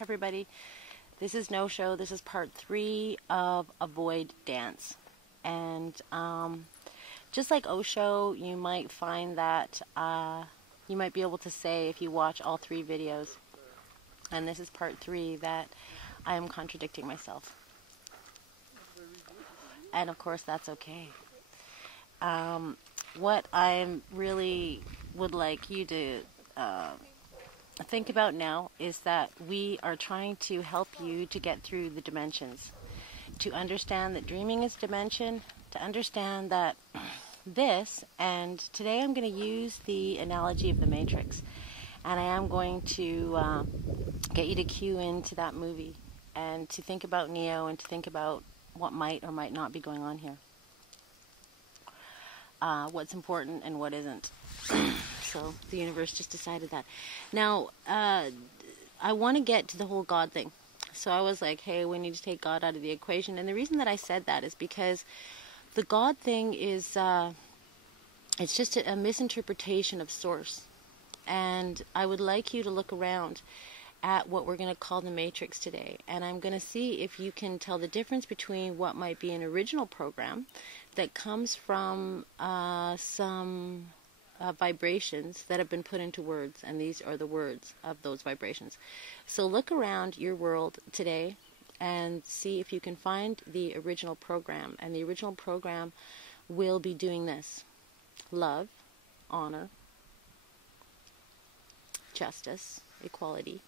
everybody. This is NOSHO. This is part 3 of Avoid Dance. And just like Osho, you might find that you might be able to say if you watch all 3 videos, and this is part 3, that I am contradicting myself. And of course that's okay. What I really would like you to think about now is that we are trying to help you to get through the dimensions, to understand that dreaming is dimension, to understand that and today I'm going to use the analogy of the Matrix, and I am going to get you to cue into that movie and to think about Neo and to think about what might or might not be going on here. What's important and what isn't. So the universe just decided that. Now, I want to get to the whole God thing. So I was like, hey, we need to take God out of the equation. And the reason that I said that is because the God thing is, it's just a misinterpretation of source. And I would like you to look around at what we're going to call the Matrix today. And I'm going to see if you can tell the difference between what might be an original program that comes from some vibrations that have been put into words, and these are the words of those vibrations. So look around your world today and see if you can find the original program. And the original program will be doing this: love, honor, justice, equality,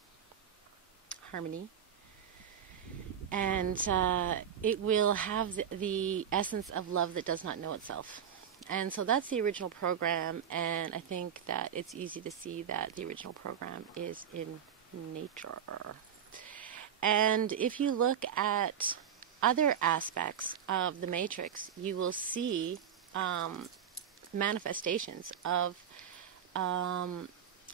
harmony, and it will have the essence of love that does not know itself. And so that's the original program, and I think that it's easy to see that the original program is in nature. And if you look at other aspects of the Matrix, you will see manifestations of,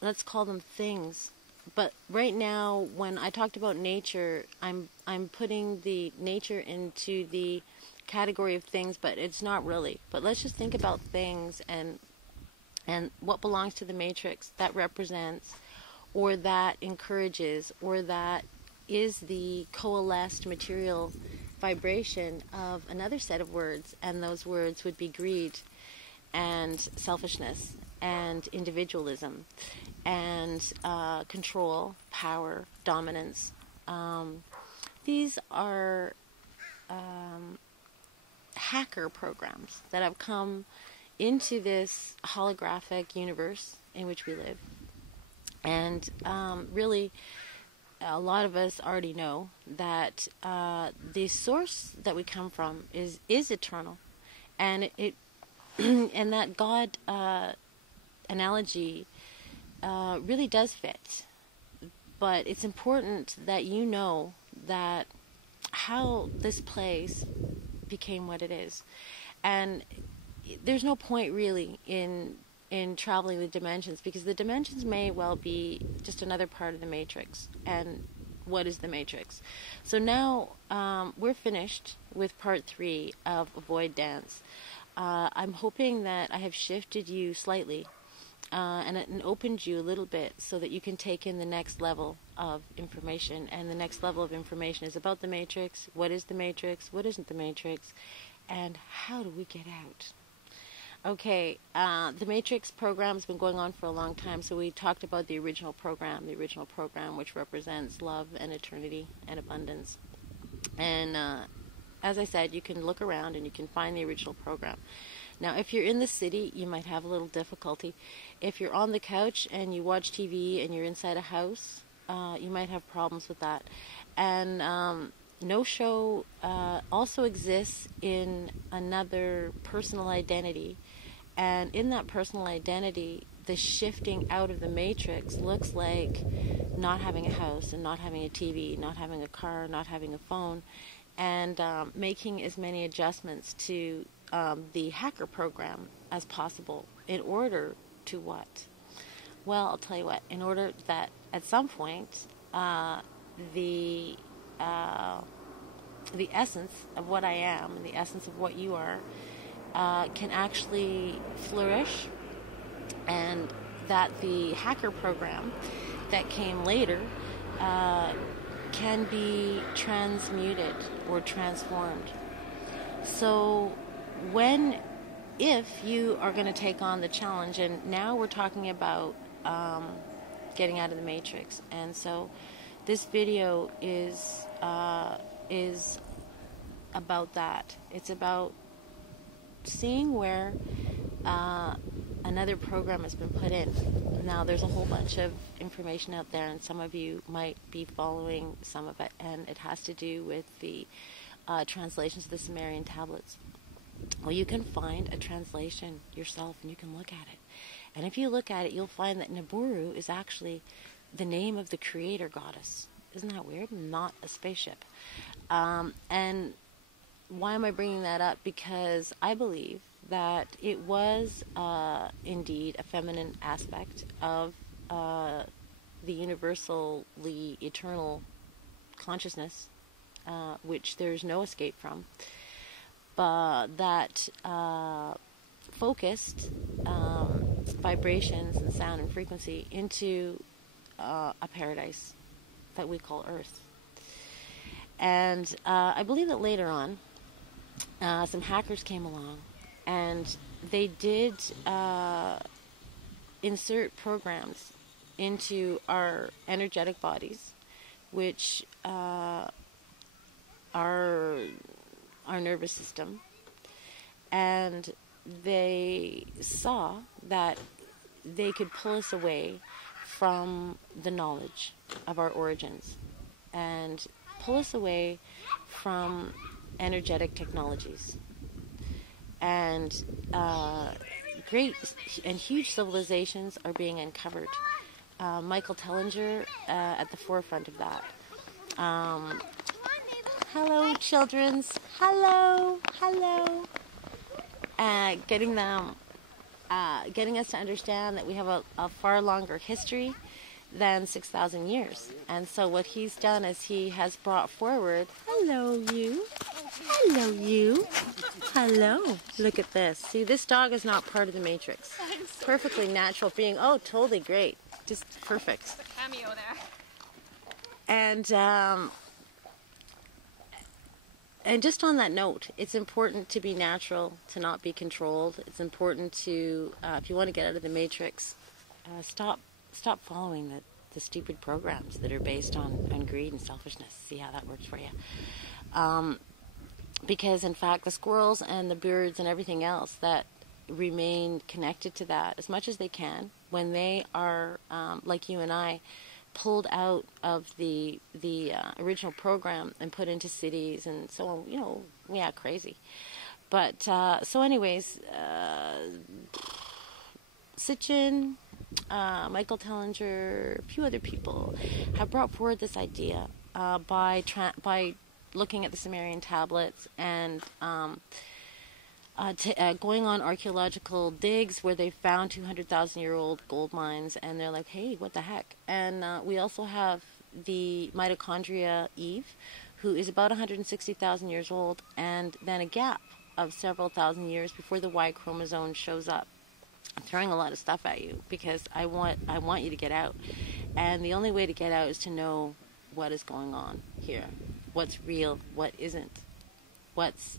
let's call them things. But right now, when I talked about nature, I'm putting the nature into the category of things, but it's not really. But let's just think about things and what belongs to the Matrix that represents, or that encourages, or that is the coalesced material vibration of another set of words, and those words would be greed and selfishness and individualism and control, power, dominance. These are hacker programs that have come into this holographic universe in which we live. And really, a lot of us already know that the source that we come from is eternal, and it and that God analogy really does fit. But it's important that you know that how this place became what it is. And there's no point really in traveling the dimensions, because the dimensions may well be just another part of the Matrix. And what is the Matrix? So now we're finished with part 3 of Avoid Dance. I'm hoping that I have shifted you slightly and opened you a little bit so that you can take in the next level of information. And the next level of information is about the Matrix. What is the Matrix? What isn't the Matrix? And how do we get out? Okay, the Matrix program has been going on for a long time, so we talked about the original program which represents love and eternity and abundance. And as I said, you can look around and you can find the original program. Now, if you're in the city, you might have a little difficulty. If you're on the couch and you watch TV and you're inside a house, you might have problems with that. And NOSHO also exists in another personal identity. And in that personal identity, the shifting out of the Matrix looks like not having a house and not having a TV, not having a car, not having a phone, and making as many adjustments to the hacker program as possible in order to what? Well, I'll tell you what. In order that at some point the essence of what I am and the essence of what you are can actually flourish, and that the hacker program that came later can be transmuted or transformed. So if you are going to take on the challenge, and now we're talking about getting out of the matrix, and so this video is about that. It's about seeing where another program has been put in. Now, there's a whole bunch of information out there, and some of you might be following some of it, and it has to do with the translations of the Sumerian tablets. Well, you can find a translation yourself, and you can look at it. And if you look at it, you'll find that Nibiru is actually the name of the creator goddess. Isn't that weird? Not a spaceship. And why am I bringing that up? Because I believe that it was indeed a feminine aspect of the universally eternal consciousness, which there's no escape from, but that focused vibrations and sound and frequency into a paradise that we call Earth. And I believe that later on, some hackers came along, and they did insert programs into our energetic bodies, which are our nervous system, and they saw that they could pull us away from the knowledge of our origins and pull us away from energetic technologies. And great and huge civilizations are being uncovered. Michael Tellinger at the forefront of that. Hello, childrens. Hello. Getting us to understand that we have a far longer history than 6,000 years. And so what he's done is he has brought forward, hello you, look at this. See, this dog is not part of the matrix. Perfectly natural being. Oh, totally great. Just perfect. The cameo there. And just on that note, it's important to be natural, to not be controlled. It's important to, if you want to get out of the matrix, stop following the stupid programs that are based on greed and selfishness. See how that works for you. Because, in fact, the squirrels and the birds and everything else that remain connected to that as much as they can, when they are, like you and I, pulled out of the original program and put into cities and so on, yeah, crazy. But, so anyways, Sitchin, Michael Tellinger, a few other people have brought forward this idea by looking at the Sumerian tablets and going on archaeological digs where they found 200,000-year-old gold mines, and they're like, hey, what the heck? And we also have the mitochondria Eve, who is about 160,000 years old, and then a gap of several thousand years before the Y chromosome shows up. I'm throwing a lot of stuff at you because I want you to get out. And the only way to get out is to know what is going on here. What's real, what isn't. What's...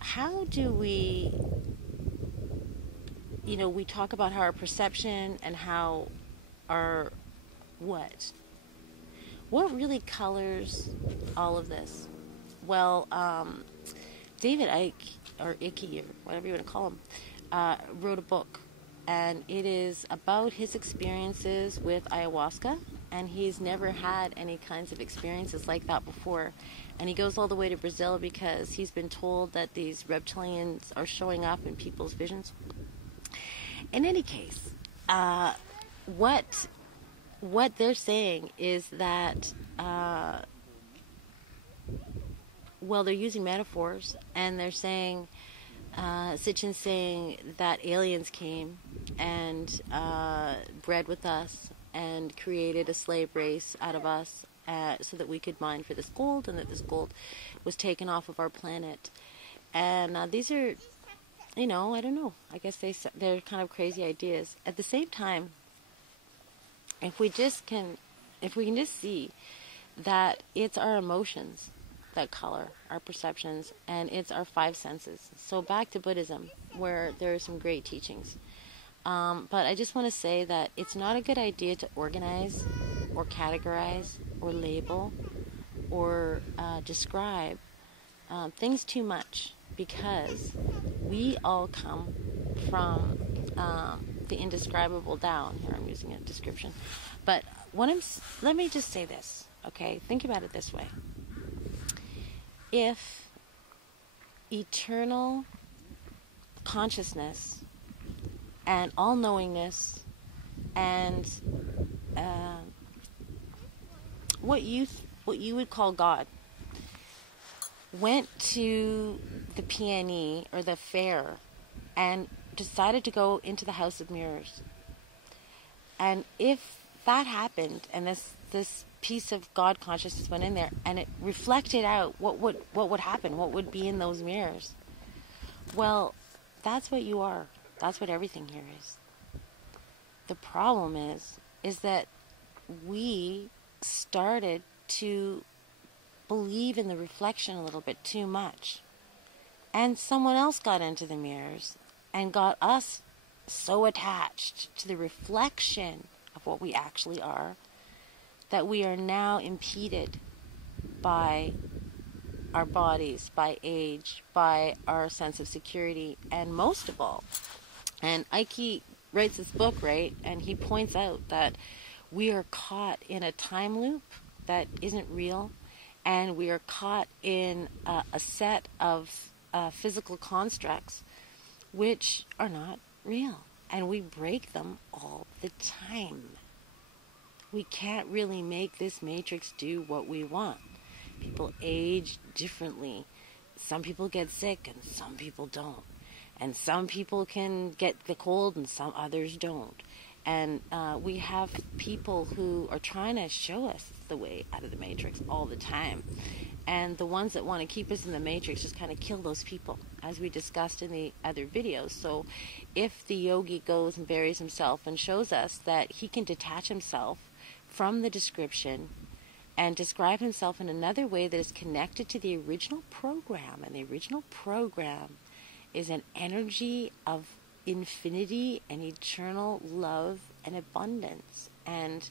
how do we... we talk about how our perception and how our... What really colors all of this? Well, David Icke, or Icky, or whatever you want to call him, wrote a book, and it is about his experiences with ayahuasca, and he's never had any kinds of experiences like that before. And he goes all the way to Brazil because he's been told that these reptilians are showing up in people's visions. In any case, what they're saying is that, they're using metaphors, and they're saying, Sitchin's saying that aliens came and bred with us and created a slave race out of us so that we could mine for this gold, and that this gold was taken off of our planet. And these are, I don't know, I guess they're kind of crazy ideas. At the same time, if we just can if we can just see that it's our emotions that color our perceptions, and it's our five senses. So back to Buddhism, where there are some great teachings. But I just want to say that it's not a good idea to organize or categorize or label or describe things too much, because we all come from the indescribable down. Here I'm using a description. But let me just say this, okay? Think about it this way. If eternal consciousness and all-knowingness and what you would call God went to the PNE or the fair and decided to go into the House of Mirrors, and if that happened and this piece of God consciousness went in there and it reflected out what would happen, what would be in those mirrors, well, that's what you are. That's what everything here is. The problem is that we started to believe in the reflection a little bit too much. And someone else got into the mirrors and got us so attached to the reflection of what we actually are that we are now impeded by our bodies, by age, by our sense of security, and most of all, and Ike writes this book, right, and he points out that we are caught in a time loop that isn't real, and we are caught in a set of physical constructs which are not real, and we break them all the time. We can't really make this matrix do what we want. People age differently. Some people get sick and some people don't. And some people can get the cold and some others don't. And we have people who are trying to show us the way out of the matrix all the time. And the ones that want to keep us in the matrix just kind of kill those people, as we discussed in the other videos. So if the yogi goes and buries himself and shows us that he can detach himself from the description and describe himself in another way that is connected to the original program, and the original program is an energy of infinity and eternal love and abundance and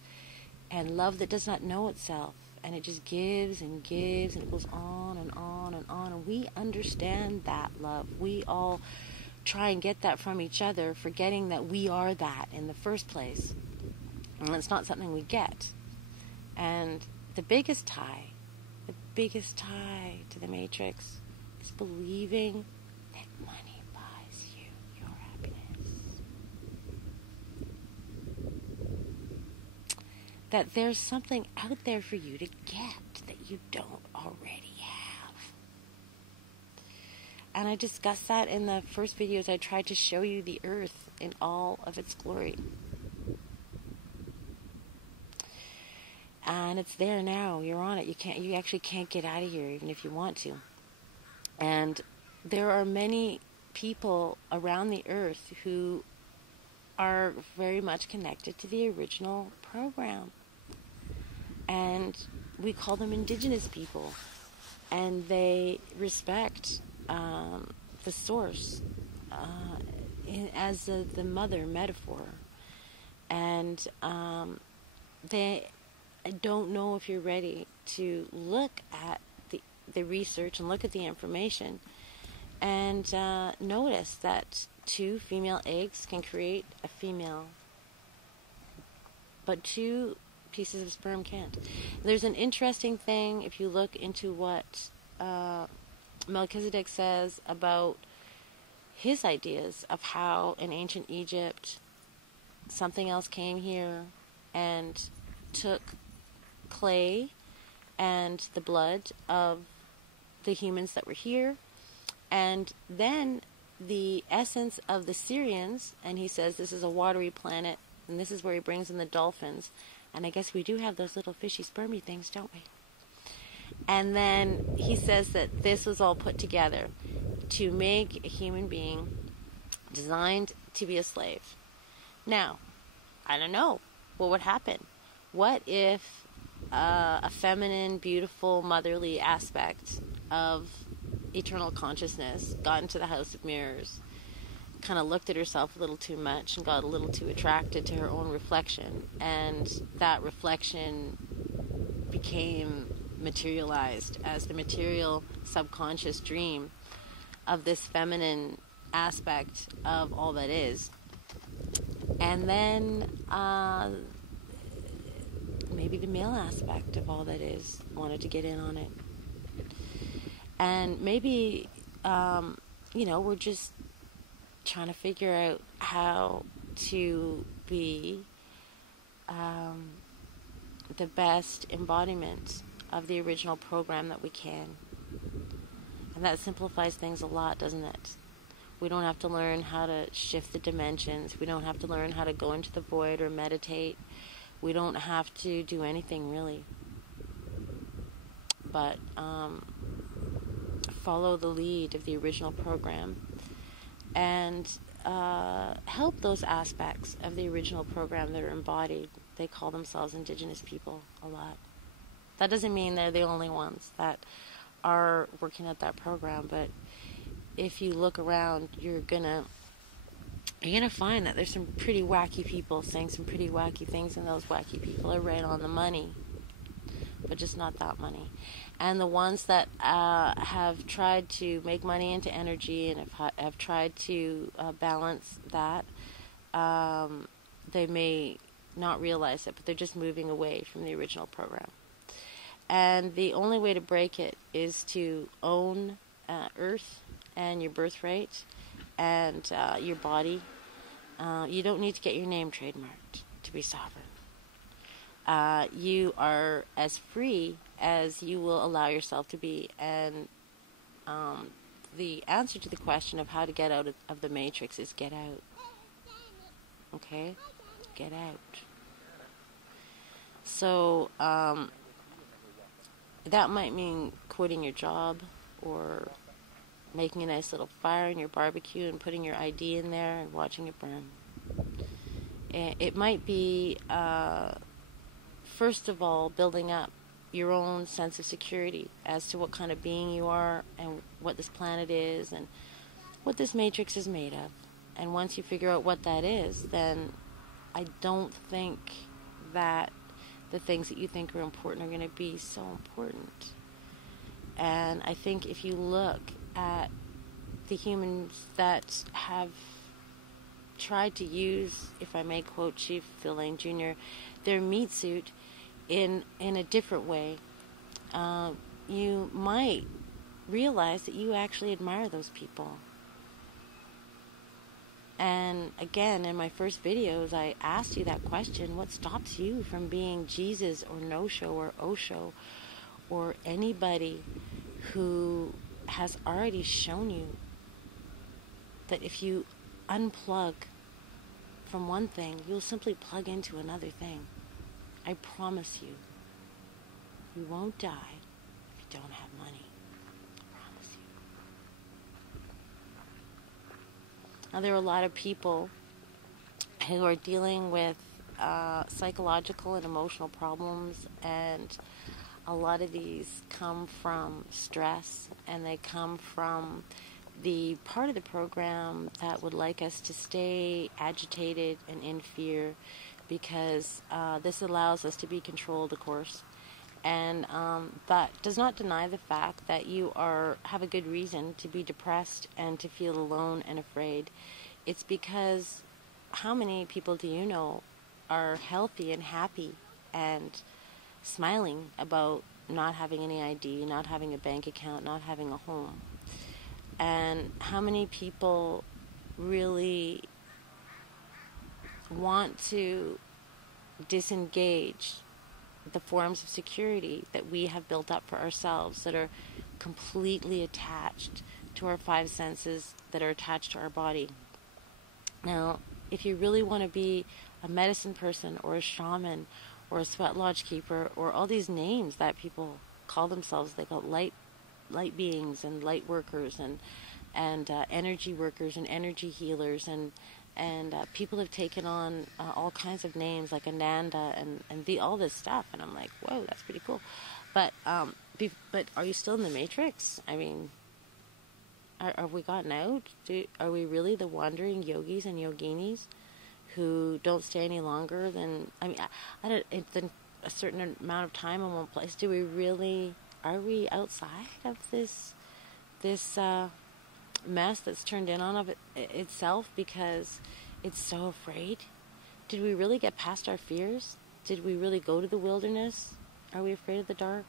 love that does not know itself, and it just gives and gives, and it goes on and on and on, and we understand that love. We all try and get that from each other, forgetting that we are that in the first place, and it's not something we get. And the biggest tie to the matrix is believing that money buys you your happiness. That there's something out there for you to get that you don't already have. And I discussed that in the first videos. I tried to show you the earth in all of its glory. And it's there now. You're on it. You actually can't get out of here, even if you want to. And there are many people around the earth who are very much connected to the original program. And we call them indigenous people. And they respect the source as the mother metaphor. And they... I don't know if you're ready to look at the research and look at the information and notice that 2 female eggs can create a female, but 2 pieces of sperm can't. There's an interesting thing if you look into what Melchizedek says about his ideas of how in ancient Egypt something else came here and took clay and the blood of the humans that were here, and then the essence of the Syrians, and he says this is a watery planet, and this is where he brings in the dolphins, and I guess we do have those little fishy spermy things, don't we? And then he says that this was all put together to make a human being designed to be a slave. Now, I don't know what would happen. What if a feminine, beautiful, motherly aspect of eternal consciousness got into the House of Mirrors, kind of looked at herself a little too much and got a little too attracted to her own reflection, and that reflection became materialized as the material subconscious dream of this feminine aspect of all that is. And then maybe the male aspect of all that is wanted to get in on it. And maybe, we're just trying to figure out how to be the best embodiment of the original program that we can. And that simplifies things a lot, doesn't it? We don't have to learn how to shift the dimensions. We don't have to learn how to go into the void or meditate. We don't have to do anything really. But follow the lead of the original program and help those aspects of the original program that are embodied. They call themselves Indigenous people a lot. That doesn't mean they're the only ones that are working at that program, but if you look around, you're gonna find that there's some pretty wacky people saying some pretty wacky things, and those wacky people are right on the money, but just not that money. And the ones that have tried to make money into energy and have tried to balance that, they may not realize it, but they're just moving away from the original program. And the only way to break it is to own Earth and your birthright and your body. You don't need to get your name trademarked to be sovereign. You are as free as you will allow yourself to be. And the answer to the question of how to get out of the matrix is get out. Okay? Get out. So that might mean quitting your job or making a nice little fire in your barbecue and putting your ID in there and watching it burn. It might be, first of all, building up your own sense of security as to what kind of being you are and what this planet is and what this matrix is made of. And once you figure out what that is, then I don't think that the things that you think are important are going to be so important. And I think if you look at the humans that have tried to use, if I may quote Chief Phil Lane Jr., their meat suit in a different way, you might realize that you actually admire those people. And again, in my first videos, I asked you that question: what stops you from being Jesus or NOSHO or OSHO or anybody who has already shown you that if you unplug from one thing, you'll simply plug into another thing? I promise you, you won't die if you don't have money. I promise you. Now, there are a lot of people who are dealing with psychological and emotional problems, and a lot of these come from stress, and they come from the part of the program that would like us to stay agitated and in fear, because this allows us to be controlled, of course. And that does not deny the fact that you have a good reason to be depressed and to feel alone and afraid. It's because how many people do you know are healthy and happy and smiling about not having any ID, not having a bank account, not having a home? And how many people really want to disengage the forms of security that we have built up for ourselves that are completely attached to our five senses, that are attached to our body? Now, if you really want to be a medicine person or a shaman or a sweat lodge keeper or all these names that people call themselves, they call it light beings and light workers and energy workers and energy healers and people have taken on all kinds of names like Ananda and all this stuff, and I'm like, whoa, that's pretty cool. But but are you still in the Matrix? I mean, are we gotten out? Are we really the wandering yogis and yoginis who don't stay any longer than, I mean, I don't, than a certain amount of time in one place? Do we really, are we outside of this mess that's turned in on of itself because it's so afraid? Did we really get past our fears? Did we really go to the wilderness? Are we afraid of the dark?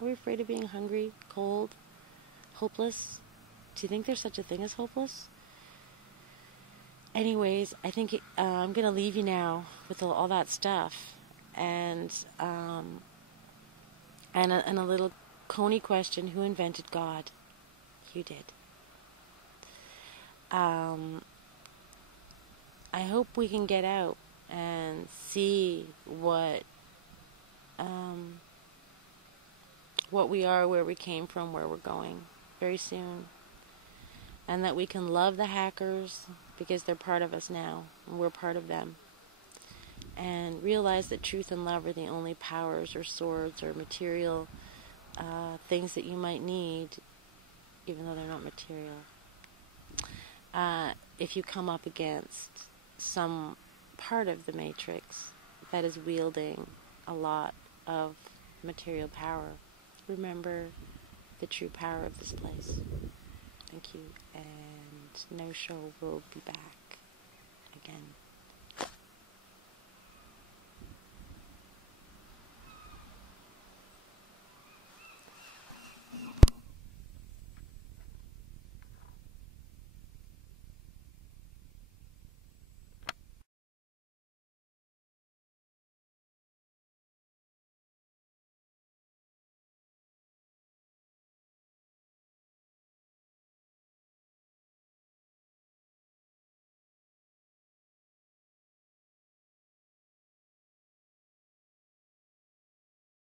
Are we afraid of being hungry, cold, hopeless? Do you think there's such a thing as hopeless? Anyways, I think I'm going to leave you now with all that stuff, and a little Coney question: who invented God? You did. I hope we can get out and see what we are, where we came from, where we're going very soon, and that we can love the hackers because they're part of us now, and we're part of them, and realize that truth and love are the only powers or swords or material things that you might need, even though they're not material. If you come up against some part of the Matrix that is wielding a lot of material power, remember the true power of this place. Thank you, and NOSHO will be back again.